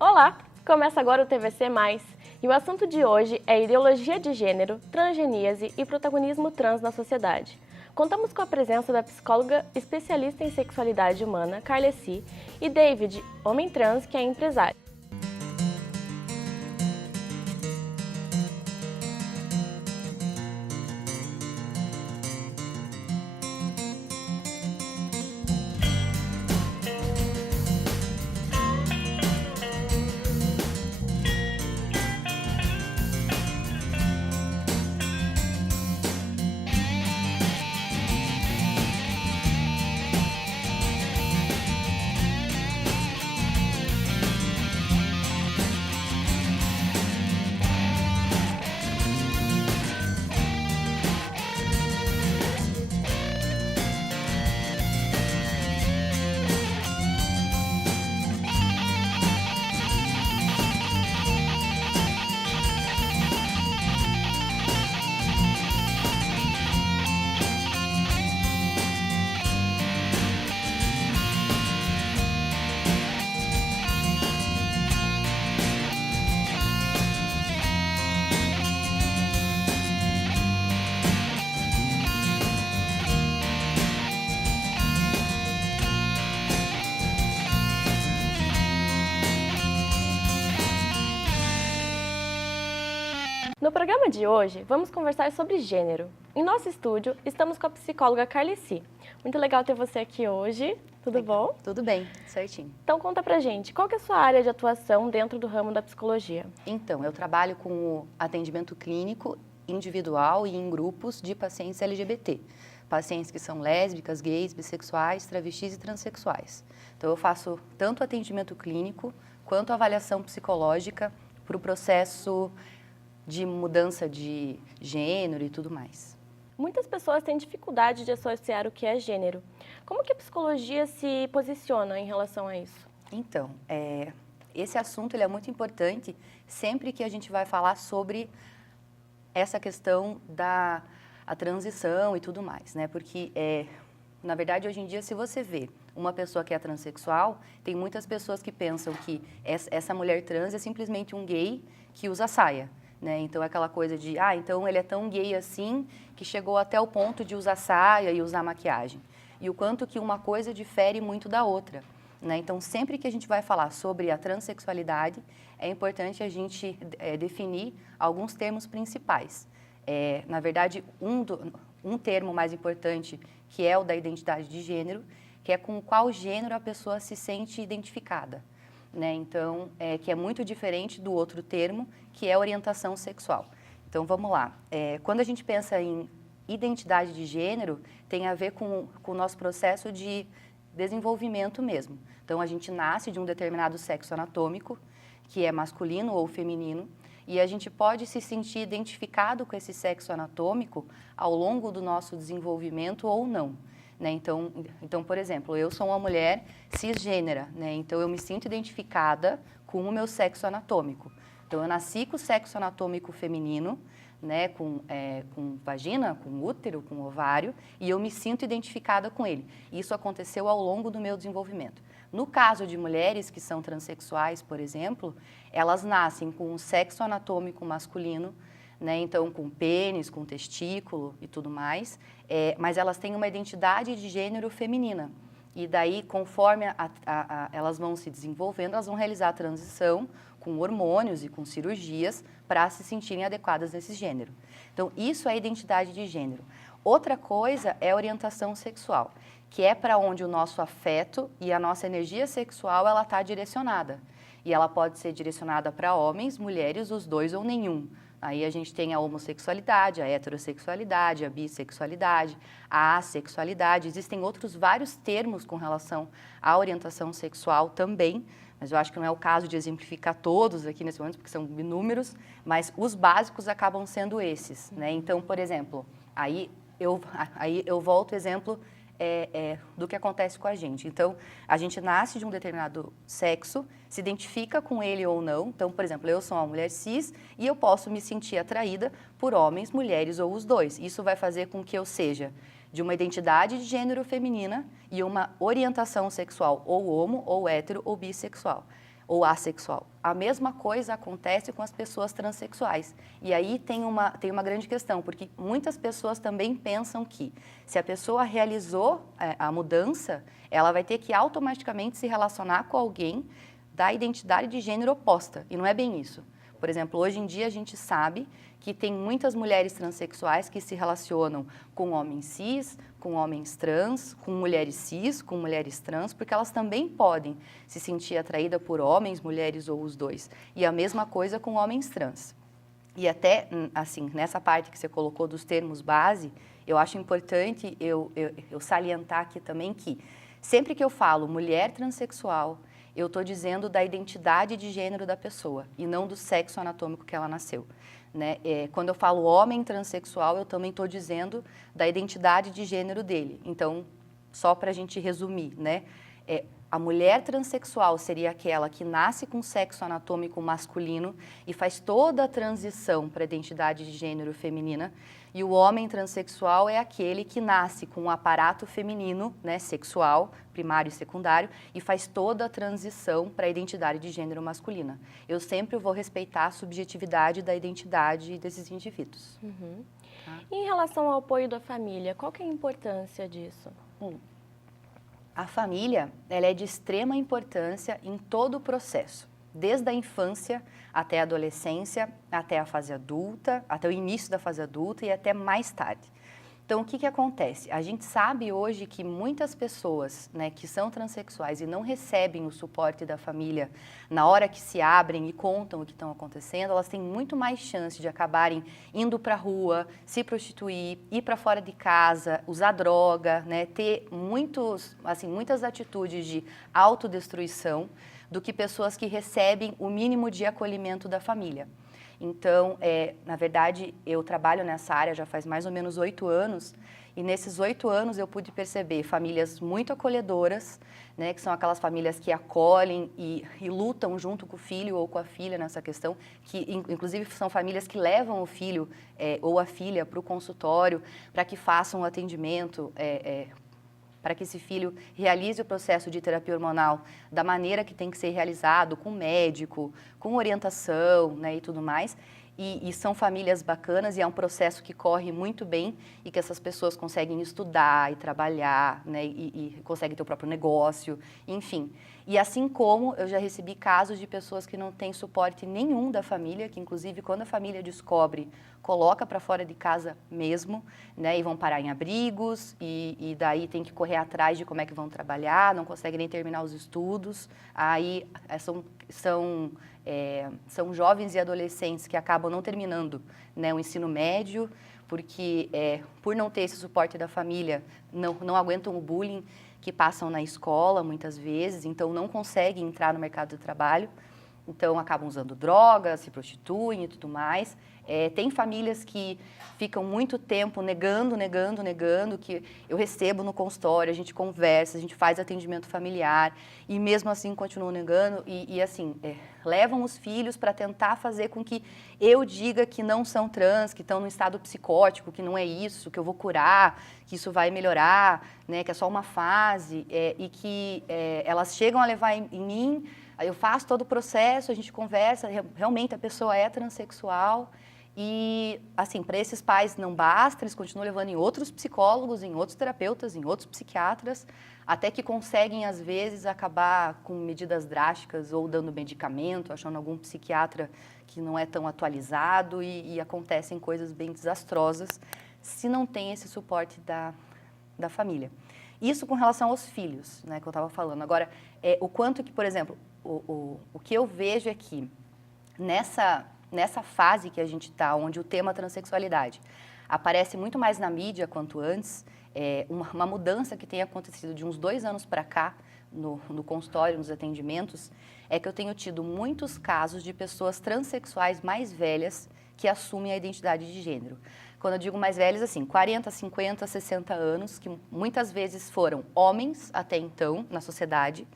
Olá! Começa agora o TVC+, e o assunto de hoje é ideologia de gênero, transgeníase e protagonismo trans na sociedade. Contamos com a presença da psicóloga especialista em sexualidade humana, Carleci, e David, homem trans que é empresário. No programa de hoje, vamos conversar sobre gênero. Em nosso estúdio, estamos com a psicóloga Carleci. Muito legal ter você aqui hoje. Tudo bom? Tudo bem, certinho. Então conta pra gente, qual que é a sua área de atuação dentro do ramo da psicologia? Então, eu trabalho com o atendimento clínico individual e em grupos de pacientes LGBT. Pacientes que são lésbicas, gays, bissexuais, travestis e transexuais. Então, eu faço tanto atendimento clínico quanto avaliação psicológica para o processo de mudança de gênero e tudo mais. Muitas pessoas têm dificuldade de associar o que é gênero. Como que a psicologia se posiciona em relação a isso? Então, esse assunto ele é muito importante sempre que a gente vai falar sobre essa questão da transição e tudo mais, né? Porque, na verdade, hoje em dia, se você vê uma pessoa que é transexual, tem muitas pessoas que pensam que essa mulher trans é simplesmente um gay que usa saia. Né? Então, é aquela coisa de, então ele é tão gay assim que chegou até o ponto de usar saia e usar maquiagem. E o quanto que uma coisa difere muito da outra. Né? Então, sempre que a gente vai falar sobre a transexualidade, é importante a gente definir alguns termos principais. Na verdade, um termo mais importante, que é o da identidade de gênero, que é com qual gênero a pessoa se sente identificada. Né? Então, que é muito diferente do outro termo, que é orientação sexual. Então, vamos lá. Quando a gente pensa em identidade de gênero, tem a ver com o nosso processo de desenvolvimento mesmo. Então, a gente nasce de um determinado sexo anatômico, que é masculino ou feminino, e a gente pode se sentir identificado com esse sexo anatômico ao longo do nosso desenvolvimento ou não. Né? Então, por exemplo, eu sou uma mulher cisgênera, né? Então eu me sinto identificada com o meu sexo anatômico. Então eu nasci com o sexo anatômico feminino, né? Com vagina, com útero, com ovário, e eu me sinto identificada com ele. Isso aconteceu ao longo do meu desenvolvimento. No caso de mulheres que são transexuais, por exemplo, elas nascem com um sexo anatômico masculino, né? Então, com pênis, com testículo e tudo mais, mas elas têm uma identidade de gênero feminina. E daí, conforme elas vão se desenvolvendo, elas vão realizar a transição com hormônios e com cirurgias para se sentirem adequadas nesse gênero. Então, isso é identidade de gênero. Outra coisa é orientação sexual, que é para onde o nosso afeto e a nossa energia sexual ela está direcionada. E ela pode ser direcionada para homens, mulheres, os dois ou nenhum. Aí a gente tem a homossexualidade, a heterossexualidade, a bissexualidade, a assexualidade. Existem outros vários termos com relação à orientação sexual também, mas eu acho que não é o caso de exemplificar todos aqui nesse momento, porque são inúmeros, mas os básicos acabam sendo esses, né? Então, por exemplo, aí eu volto ao exemplo do que acontece com a gente. Então, a gente nasce de um determinado sexo, se identifica com ele ou não. Então, por exemplo, eu sou uma mulher cis e eu posso me sentir atraída por homens, mulheres ou os dois. Isso vai fazer com que eu seja de uma identidade de gênero feminina e uma orientação sexual ou homo, ou hétero, ou bissexual. ou assexual. A mesma coisa acontece com as pessoas transexuais. E aí tem uma grande questão, porque muitas pessoas também pensam que se a pessoa realizou a mudança, ela vai ter que automaticamente se relacionar com alguém da identidade de gênero oposta. E não é bem isso. Por exemplo, hoje em dia a gente sabe que tem muitas mulheres transexuais que se relacionam com homens cis, com homens trans, com mulheres cis, com mulheres trans, porque elas também podem se sentir atraídas por homens, mulheres ou os dois. E a mesma coisa com homens trans. E até, assim, nessa parte que você colocou dos termos base, eu acho importante eu salientar aqui também que sempre que eu falo mulher transexual, eu estou dizendo da identidade de gênero da pessoa e não do sexo anatômico que ela nasceu. Né? Quando eu falo homem transexual, eu também estou dizendo da identidade de gênero dele. Então, só para a gente resumir, né? A mulher transexual seria aquela que nasce com sexo anatômico masculino e faz toda a transição para a identidade de gênero feminina. E o homem transexual é aquele que nasce com um aparato feminino, né, sexual, primário e secundário, e faz toda a transição para a identidade de gênero masculina. Eu sempre vou respeitar a subjetividade da identidade desses indivíduos. Uhum. Tá? E em relação ao apoio da família, qual que é a importância disso? A família, ela é de extrema importância em todo o processo, desde a infância até a adolescência, até a fase adulta, até o início da fase adulta e até mais tarde. Então, o que acontece? A gente sabe hoje que muitas pessoas, né, que são transexuais e não recebem o suporte da família na hora que se abrem e contam o que estão acontecendo, elas têm muito mais chance de acabarem indo para a rua, se prostituir, ir para fora de casa, usar droga, né, ter muitas atitudes de autodestruição do que pessoas que recebem o mínimo de acolhimento da família. Então, na verdade, eu trabalho nessa área já faz mais ou menos 8 anos e nesses 8 anos eu pude perceber famílias muito acolhedoras, né, que são aquelas famílias que acolhem e lutam junto com o filho ou com a filha nessa questão, que inclusive são famílias que levam o filho ou a filha para o consultório para que façam o atendimento, para que esse filho realize o processo de terapia hormonal da maneira que tem que ser realizado, com médico, com orientação, né, e tudo mais. E são famílias bacanas e é um processo que corre muito bem e que essas pessoas conseguem estudar e trabalhar, né, e conseguem ter o próprio negócio, enfim. E assim como eu já recebi casos de pessoas que não têm suporte nenhum da família, que inclusive quando a família descobre, coloca para fora de casa mesmo, né, e vão parar em abrigos e daí tem que correr atrás de como é que vão trabalhar, não conseguem nem terminar os estudos, aí são jovens e adolescentes que acabam não terminando, né, o ensino médio, porque por não ter esse suporte da família, não aguentam o bullying que passam na escola muitas vezes, então não conseguem entrar no mercado de trabalho, então acabam usando drogas, se prostituem e tudo mais. Tem famílias que ficam muito tempo negando, que eu recebo no consultório, a gente conversa, a gente faz atendimento familiar e mesmo assim continuam negando e assim, levam os filhos para tentar fazer com que eu diga que não são trans, que estão num estado psicótico, que não é isso, que eu vou curar, que isso vai melhorar, né, que é só uma fase e que elas chegam a levar em mim, aí eu faço todo o processo, a gente conversa, realmente a pessoa é transexual. E, assim, para esses pais não basta, eles continuam levando em outros psicólogos, em outros terapeutas, em outros psiquiatras, até que conseguem, às vezes, acabar com medidas drásticas ou dando medicamento, achando algum psiquiatra que não é tão atualizado e acontecem coisas bem desastrosas se não tem esse suporte da família. Isso com relação aos filhos, né, que eu estava falando. Agora, o quanto que, por exemplo, o que eu vejo é que nessa fase que a gente está, onde o tema transexualidade aparece muito mais na mídia quanto antes, uma mudança que tem acontecido de uns 2 anos para cá, no consultório, nos atendimentos, é que eu tenho tido muitos casos de pessoas transexuais mais velhas que assumem a identidade de gênero. Quando eu digo mais velhas, assim, 40, 50, 60 anos, que muitas vezes foram homens até então na sociedade,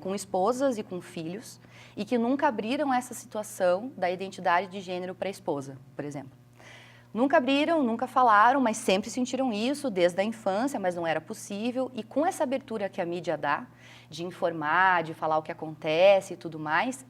com esposas e com filhos, e que nunca abriram essa situação da identidade de gênero para a esposa, por exemplo. Nunca abriram, nunca falaram, mas sempre sentiram isso desde a infância, mas não era possível. E com essa abertura que a mídia dá, de informar, de falar o que acontece e tudo mais,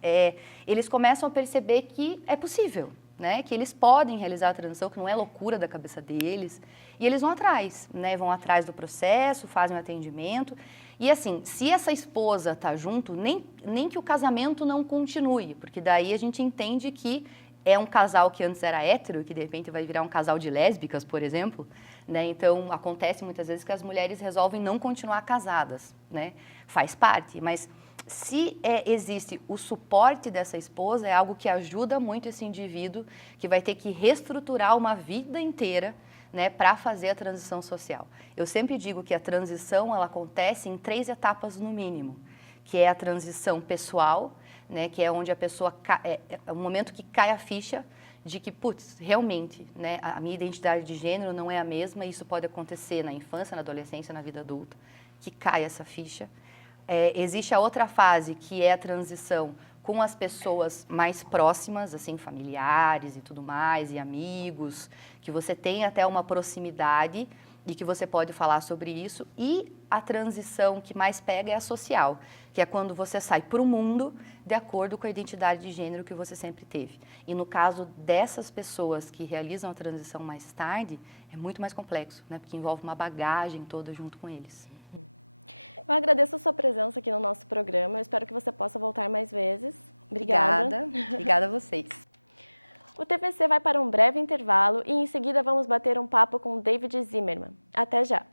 eles começam a perceber que é possível, né? Que eles podem realizar a transição, que não é loucura da cabeça deles, e eles vão atrás, né? Vão atrás do processo, fazem o atendimento. E assim, se essa esposa está junto, nem que o casamento não continue, porque daí a gente entende que é um casal que antes era hétero, que de repente vai virar um casal de lésbicas, por exemplo, né? Então, acontece muitas vezes que as mulheres resolvem não continuar casadas, né? Faz parte, mas se existe o suporte dessa esposa, é algo que ajuda muito esse indivíduo que vai ter que reestruturar uma vida inteira, né, para fazer a transição social. Eu sempre digo que a transição ela acontece em 3 etapas no mínimo, que é a transição pessoal, né, que é onde a pessoa é o momento que cai a ficha de que, putz, realmente, né, a minha identidade de gênero não é a mesma, e isso pode acontecer na infância, na adolescência, na vida adulta, que cai essa ficha. Existe a outra fase, que é a transição com as pessoas mais próximas, assim, familiares e tudo mais, e amigos, que você tem até uma proximidade e que você pode falar sobre isso. E a transição que mais pega é a social, que é quando você sai para o mundo de acordo com a identidade de gênero que você sempre teve. E no caso dessas pessoas que realizam a transição mais tarde, é muito mais complexo, né? Porque envolve uma bagagem toda junto com eles. Eu agradeço a sua presença aqui no nosso programa. Eu espero que você possa voltar mais vezes. Obrigada. Obrigada a vocês. O TVC vai para um breve intervalo e em seguida vamos bater um papo com David Zimmermann. Até já!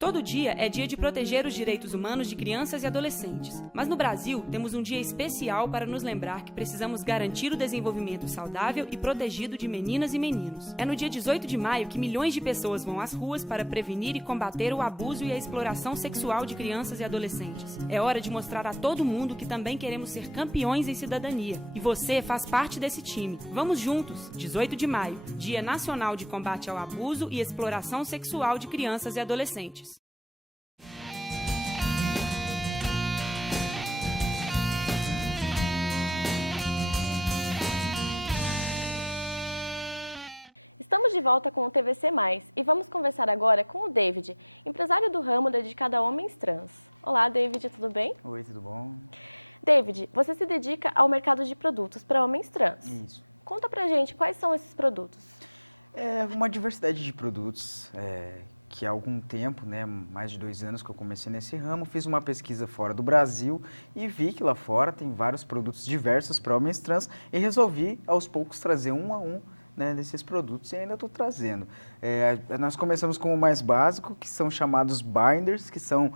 Todo dia é dia de proteger os direitos humanos de crianças e adolescentes. Mas no Brasil, temos um dia especial para nos lembrar que precisamos garantir o desenvolvimento saudável e protegido de meninas e meninos. É no dia 18 de maio que milhões de pessoas vão às ruas para prevenir e combater o abuso e a exploração sexual de crianças e adolescentes. É hora de mostrar a todo mundo que também queremos ser campeões em cidadania. E você faz parte desse time. Vamos juntos! 18 de maio, Dia Nacional de Combate ao Abuso e Exploração Sexual de Crianças e Adolescentes. Estamos de volta com o TVC+, e vamos conversar agora com o David, empresário do ramo dedicado a homens trans. Olá, David, tudo bem? Oi, tudo bom? David, você se dedica ao mercado de produtos para homens trans. Isso. Conta pra gente quais são esses produtos. É uma diversidade de produtos que há algum tempo, né, mais de 2 anos que eu comecei nesse ramo, fiz uma pesquisa fora do Brasil e vi que lá fora tem vários produtos diversos para homens trans e resolvi aos poucos trazer um a um, né, desses produtos, e ainda estou trazendo. Nós começamos com o mais básico, que são chamados binders, que são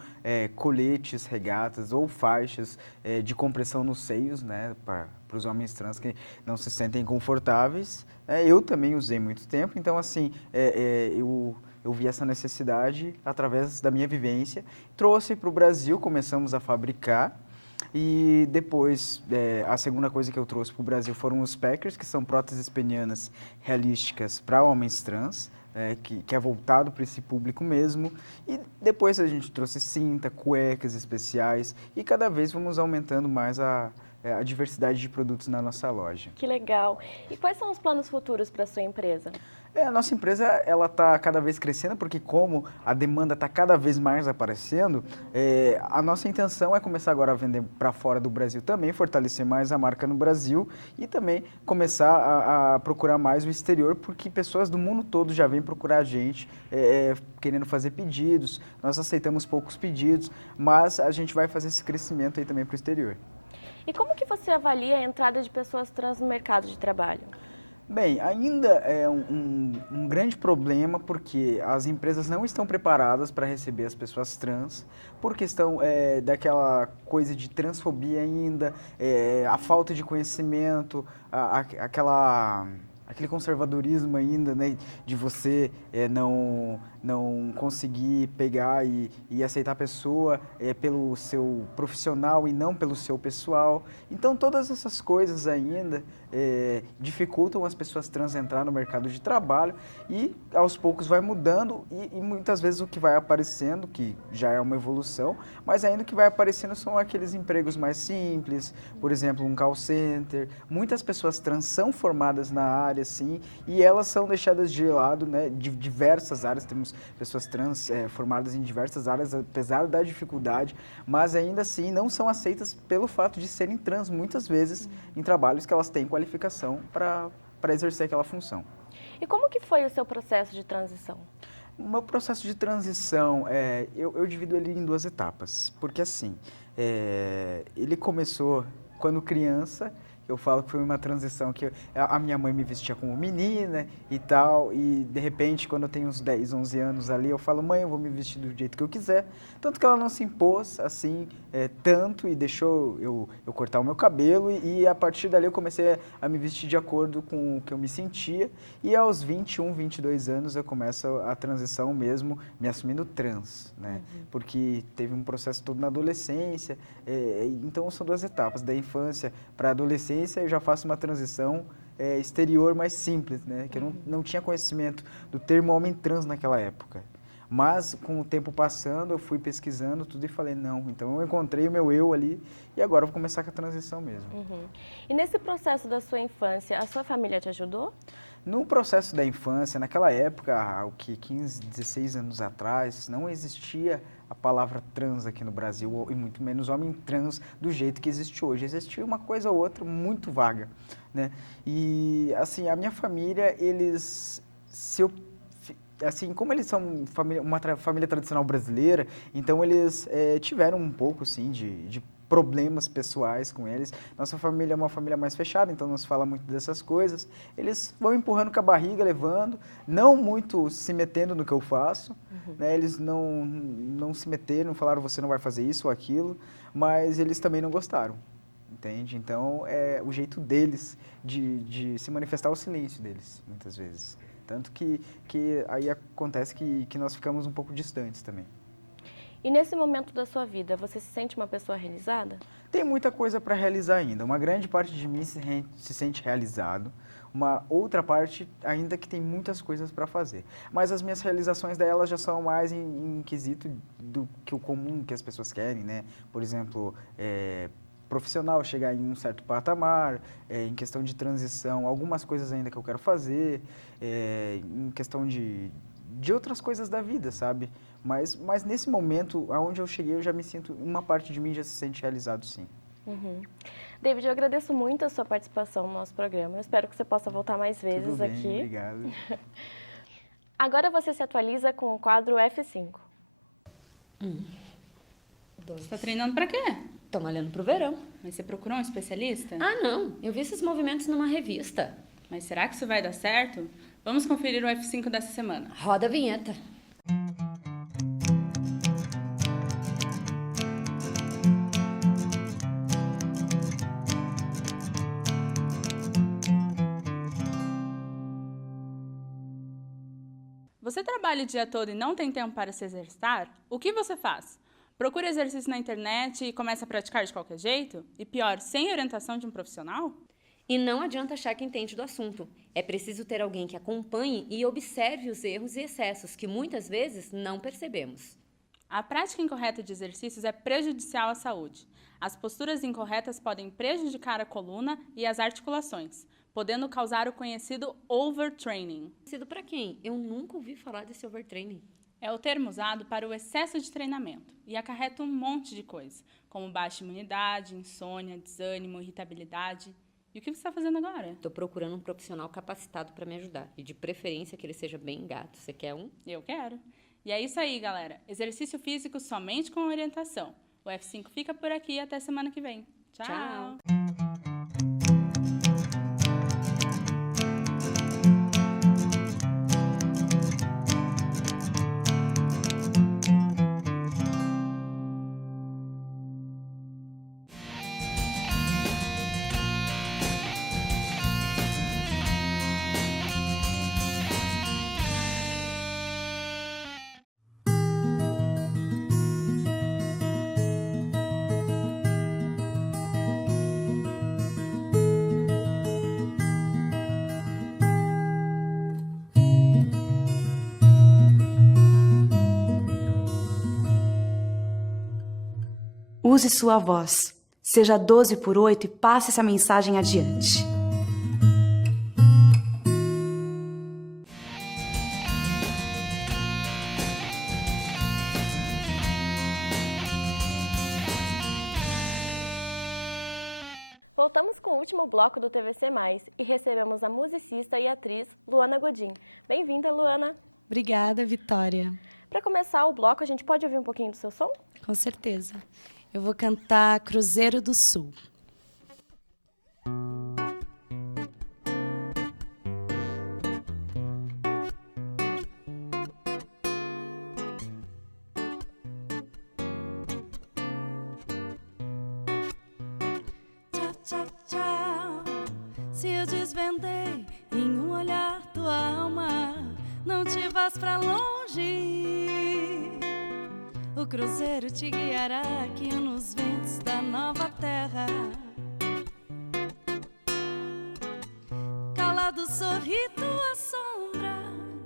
coletes, regatas ou faixas de compressão nos seios, né, para os homens trans que não se sentem confortáveis. Eu também usei muito tempo, então assim, eu vi essa necessidade através da minha vivência, trouxe para o Brasil, começamos a fabricar. E depois, a segunda coisa que eu trouxe para o Brasil foram os packers, que são próteses penianas realísticas para homens trans, que é voltado para esse público mesmo. E depois a gente trouxe cinta, cuecas especiais e cada vez vamos aumentando mais a diversidade de produtos na nossa loja. Que legal! E quais são os planos futuros para a sua empresa? A nossa empresa ela está cada vez crescendo, porque como a demanda está cada vez mais aparecendo, a nossa intenção é começar agora a vender para fora do Brasil também, fortalecer mais a marca no Brasil e também começar a procurar mais o exterior, porque pessoas do mundo todo já vêm procurar a gente, querendo fazer pedidos. Nós aceitamos poucos pedidos, mas a gente vai fazer esse crescimento aí também para o exterior. E como que você avalia a entrada de pessoas trans no mercado de trabalho? Bem, ainda é um grande problema porque as empresas não estão preparadas para receber as pessoas trans por questão daquela coisa de transfobia ainda, a falta de conhecimento, aquela aquele conservadorismo ainda, né, de você não conseguir pegar e aceitar a pessoa pelo seu profissional e não pelo seu pessoal. Então, todas essas coisas ainda dificultam as pessoas trans entrar no mercado de trabalho e, aos poucos, vai mudando e muitas vezes o que vai aparecendo, que já é uma evolução, mas ainda o que vai aparecendo são aqueles empregos mais simples, por exemplo, um call center. Muitas pessoas trans são formadas na área, sim, e elas são deixadas de lado, né, de diversas áreas. Temos pessoas trans formadas em diversas áreas, apesar da dificuldade, mas ainda assim não são aceitas pelo fato de serem trans, muitas vezes, em trabalhos que elas têm qualificação para exercer aquela função. E como que foi o seu processo de transição? O meu processo de transição, eu divido ele em 2 etapas, porque assim, ele começou quando criança. Eu falo que foi uma transição que a minha mãe me vestia como menina e tal, e de repente, quando eu tenho uns 10, 11 anos ali, eu falo, mãe, eu vou me vestir do jeito que eu quiser. Tanto que ela não se impôs, assim, tanto, e deixou eu cortar o meu cabelo, e a partir dali eu comecei a me vestir de acordo com o que eu me sentia, e aos 21, 22 anos eu começo a transição mesmo, me assumindo trans, né? Porque teve um processo todo na adolescência, então são 2 etapas, da infância para a adolescência. Eu já faço uma transição exterior mais simples, né? Que eu não tinha conhecimento do termo homem trans naquela época. Mas, com o tempo passando, eu fui pesquisando tudo e falei, não, então eu encontrei o meu eu ali e agora eu vou começar com a transição mesmo. E nesse processo da sua infância, a sua família te ajudou? No processo da infância, naquela época, 15, 16 anos atrás, não existia a palavra trans aqui no Brasil, e muito menos homem trans do jeito que existe hoje. Existia uma coisa ou outra muito vaga, né? E, assim, a minha família, assim, como eles são uma família tradicional brasileira, então eles tiveram um pouco, sim, de problemas pessoais com eles. Nossa família é uma família mais fechada, então não se fala muito dessas coisas. Eles vão empurrando com a barriga, levando, não muito se metendo no que eu faço, né? Eles não se meteram, falaram você não vai fazer isso ou aquilo, mas eles também não gostaram, entende? Então, é o jeito deles de se manifestar, o silêncio deles, muitas vezes. Tanto que aí acontece que nós ficamos um pouco distantes também. E nesse momento da sua vida, você se sente uma pessoa realizada? Tem muita coisa para realizar ainda. Uma grande parte de mim se sente realizado. Uma outra parte ainda que tem muitas coisas para fazer. Mas as minhas realizações delas já são mais em quesito do que o comum que as pessoas querem, né? Por exemplo, profissional, chegar em um certo patamar, em questão de transição, algumas coisas ainda que eu quero fazer, em questão de outras coisas da vida, sabe? Mas nesse momento, aonde eu cheguei, eu já me sinto, uma parte de mim já se sente realizado, sim. David, eu agradeço muito a sua participação no nosso programa. Eu espero que você possa voltar mais vezes Tudo bem, aqui. Obrigado. Agora você se atualiza com o quadro F5. Você está treinando para quê? Tô malhando pro verão. Mas você procurou um especialista? Ah, não. Eu vi esses movimentos numa revista. Mas será que isso vai dar certo? Vamos conferir o F5 dessa semana. Roda a vinheta. Você trabalha o dia todo e não tem tempo para se exercitar? O que você faz? Procura exercício na internet e começa a praticar de qualquer jeito? E pior, sem orientação de um profissional? E não adianta achar que entende do assunto. É preciso ter alguém que acompanhe e observe os erros e excessos que muitas vezes não percebemos. A prática incorreta de exercícios é prejudicial à saúde. As posturas incorretas podem prejudicar a coluna e as articulações, podendo causar o conhecido overtraining. Conhecido para quem? Eu nunca ouvi falar desse overtraining. É o termo usado para o excesso de treinamento e acarreta um monte de coisa, como baixa imunidade, insônia, desânimo, irritabilidade. E o que você está fazendo agora? Estou procurando um profissional capacitado para me ajudar. E de preferência que ele seja bem gato. Você quer um? Eu quero. E é isso aí, galera. Exercício físico somente com orientação. O F5 fica por aqui até semana que vem. Tchau! Tchau. Use sua voz. Seja 12/8 e passe essa mensagem adiante. Voltamos com o último bloco do TVC+, e recebemos a musicista e atriz Luana Godin. Bem-vinda, Luana! Obrigada, Vitória. Para começar o bloco, a gente pode ouvir um pouquinho do seu som? Com certeza. Eu vou cantar Cruzeiro do Sul. Tchau, tchau. Se eu desvendei em um olhar tua alma, não te vás pra longe. O cruzeiro te guiará aqui nos ventos da nova terra. Calado sorri tua sombra,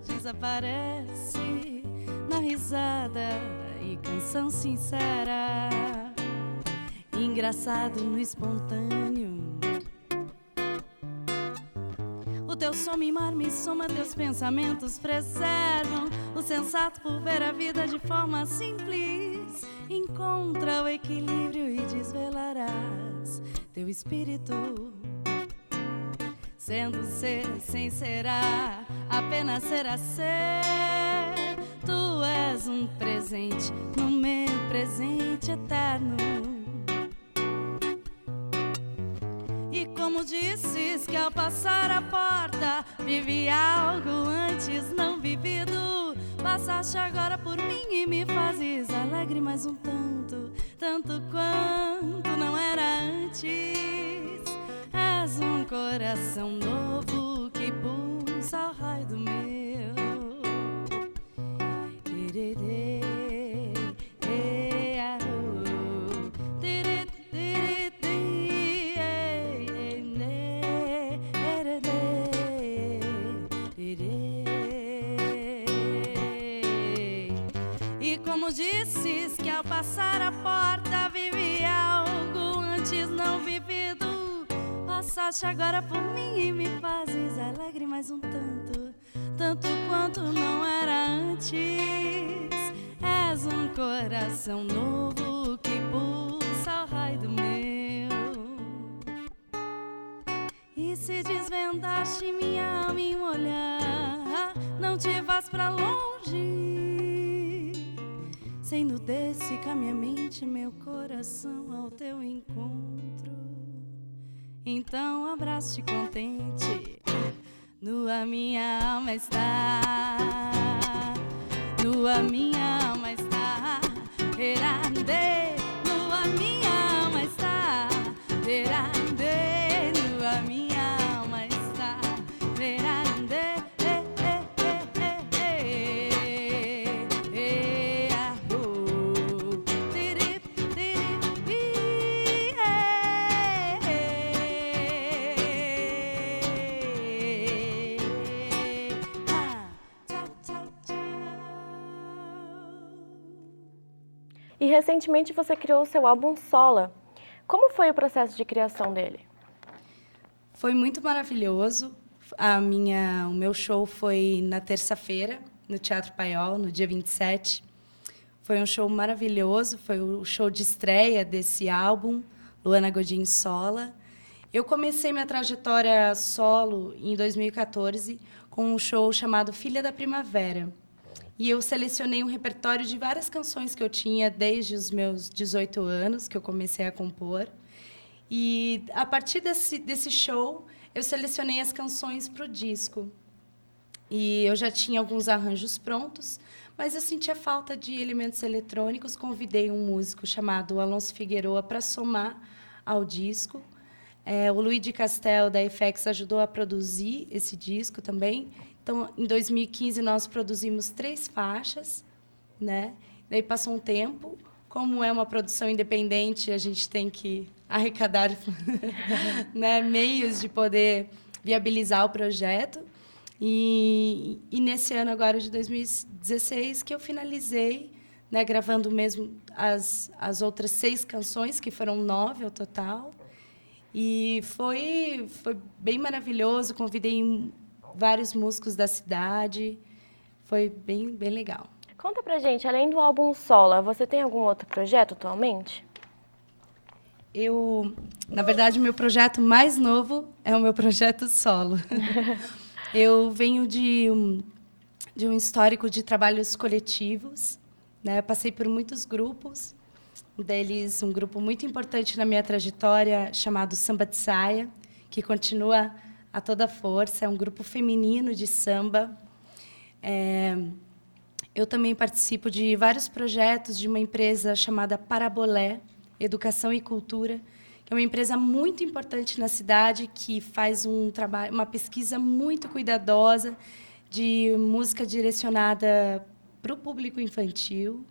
desaparece na risada e canção sincera. Engraçado no espontâneo. O teu som me mar me soma, teus pensamentos preservam o sensato por ver a vida de forma simples. Encontra o equilíbrio e desvelarás teu espírito. Sendo ser sem será, apenas será ser. Tu és um presente no meu presente eterno. Como disses que ao passar a porta vivi algo antes não vivido. Passaste agora por mim e me fazes alegre mais um tanto, tanto quanto não era antes. És um coração novo que pulsa ao raio do meu. Como disses que ao passar a porta vivi algo antes não vivido. Passaste agora por mim e me fazes alegre mais um tanto, tanto quanto não era antes. És um coração novo que pulsa ao raio do meu. E se desvendaste minha alma em um olhar, não te vás pra longe. Sem nudez fica minha mente, meu coração ao teu encontro. Então abraço-te contente, nua minha alma está, nua minha alma está, erande, nua minha alma está, erande, nua minha alma está, erande. E recentemente você criou o seu álbum Sola. Como foi o processo de criação dele? Foi muito maravilhoso. O meu show foi na terça-feira, no Teatro Paiol, no dia 27. Foi um show maravilhoso, foi o show de estreia desse álbum, Luana Godin Sola. Eu comecei minha trajetória solo em 2014 com um show chamado Filha da Primavera. E eu selecionei um repertório de várias canções que eu tinha desde os meus 18 anos, que eu comecei a compor. E, a partir desse show, eu selecionei as canções para o disco. E eu já tinha alguns arranjos prontos, mas eu sentia falta de elementos eletrônicos. Convidei um músico chamado Alonso Figueroa para somar ao disco. O Luigi Castel, da FX, ajudou a produzir esse disco também. Então, em 2015, nós produzimos 3 faixas, né? Daí passou um tempo. Como é uma produção independente, a gente tem que arrecadar né, meios de poder viabilizar o projeto. E nesse ano agora de 2016 que eu finalizei né, gravando mesmo as outras 6 canções, que foram 9 ao total. E foi bem maravilhoso, convidei vários músicos da cidade, foi bem legal. Conta pra gente, além do álbum Sola, você tem algum outro projeto atualmente? Na verdade, o meu projeto mais novo é o meu projeto solo. Eu venho de um histórico de trabalhos coletivos, né? Eu passei por muitos grupos, um deles um grupo muito importante na minha trajetória, chamado Samba de Saia, que continua a toda força, é um grupo feminino de samba. Eu também participo de vários projetos de uma empresa chamada Parabolé, Educação e Cultura, que é uma empresa muito importante na cidade, que faz uma pesquisa muito cuidadosa de música direcionada para o público infantil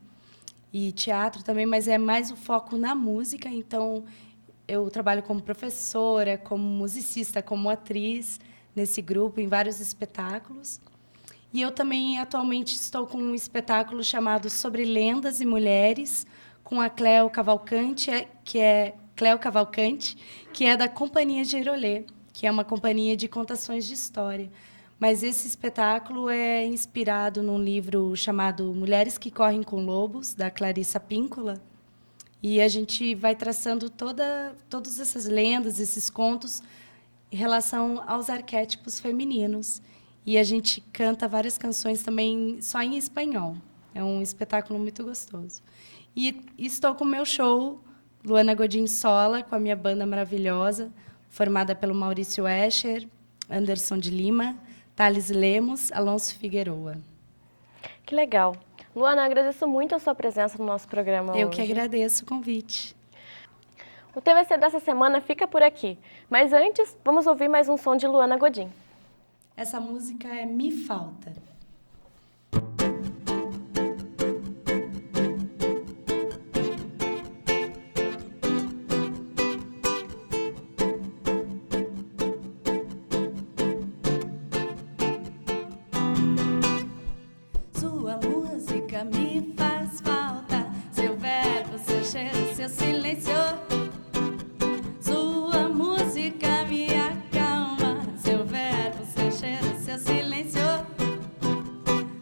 e teatro também, mas é mais o foco na música. Então, eu trabalho como professora, como musicista, como atriz nesse grupo, em vários espetáculos. E eu também, atualmente, estou com um espetáculo chamado Sobre Lendas e Mulheres, com a Cléo Cavalcante, que é da Companhia Gerolê, que é uma companhia de contações de história. Mas esse espetáculo é inspirado num livro chamado Mulheres que Correm com Lobos, da Clarissa Píncola. E a gente vai traçando todas essas lendas, esses contos, em relação aos arquétipos femininos. E a gente canta várias canções também só em espanhol. É um espetáculo muito gostoso. E estou com o meu show, Luana Godin Sola, com a minha banda maravilhosa, formada pelo Maurício Escher, Anderson de Lima, Thales Lemos, Alonso Figueroa. Que legal. Luana, agradeço muito a sua presença no nosso programa hoje. Eu que agradeço o convite. O TVC dessa semana fica por aqui. Mas antes, vamos ouvir mais um som de Luana Godin. Essa música é Me Falta. Sua música me faz falta, seu verbo, seu cheiro, seu silêncio. Sua música me acalma, seu verbo, seu cheiro, seu silêncio.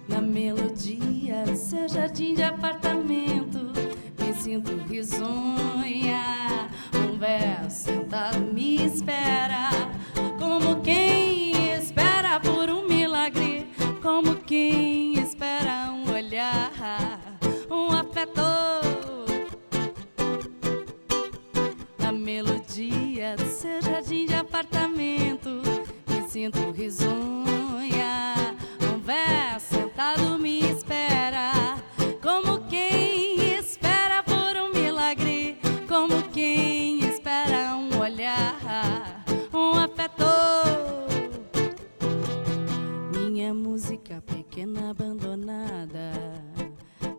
Na melodia, seu jardim de apartamento, me sinto risonha. Um véu sentado me espera, como quem espera por um milagre, como quem espera um olhar, um afeto. Na melodia do seu jardim de apartamento, me sinto risonha. Um véu sentado me espera, como quem espera por um milagre, como quem espera um olhar, um afeto. Minha música pequena abandonada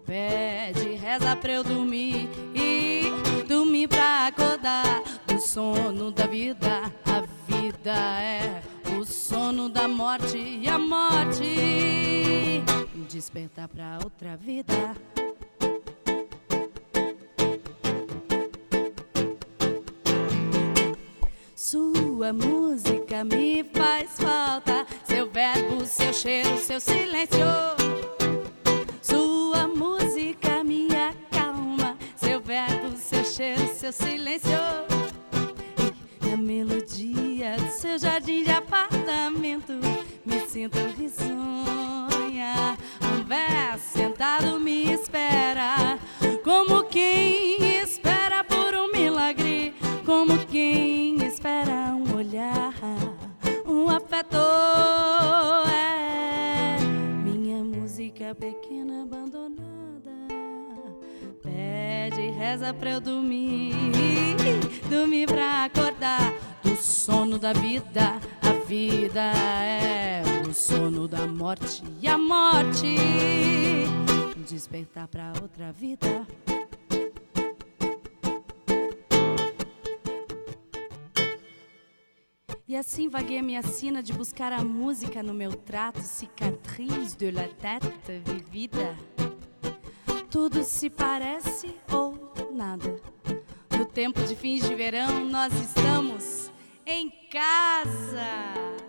pede reza pra eu dormir e dormir pra acordar do sono da vida. A vida é o sono da morte e a morte despertar pra outra vida. Sua música me faz falta, seu verbo, seu cheiro, seu silêncio. Sua música me acalma, seu verbo, seu cheiro, seu silêncio. E na melodia do seu jardim de apartamento, me sinto risonha. Um véu sentado me espera, como quem espera por um milagre, como quem espera um olhar, um afeto. É minha música pequena abandonada, pede reza pra eu dormir, dormir pra acordar do sono da vida. A vida é o sono da morte e a morte despertar pra outra vida. E assim vaguei a minha sina de buscar a música no meu trato, cicatriz de la tête vivida. tudo se parece ou nada. No tempo de fins de verão, nós estamos em casa.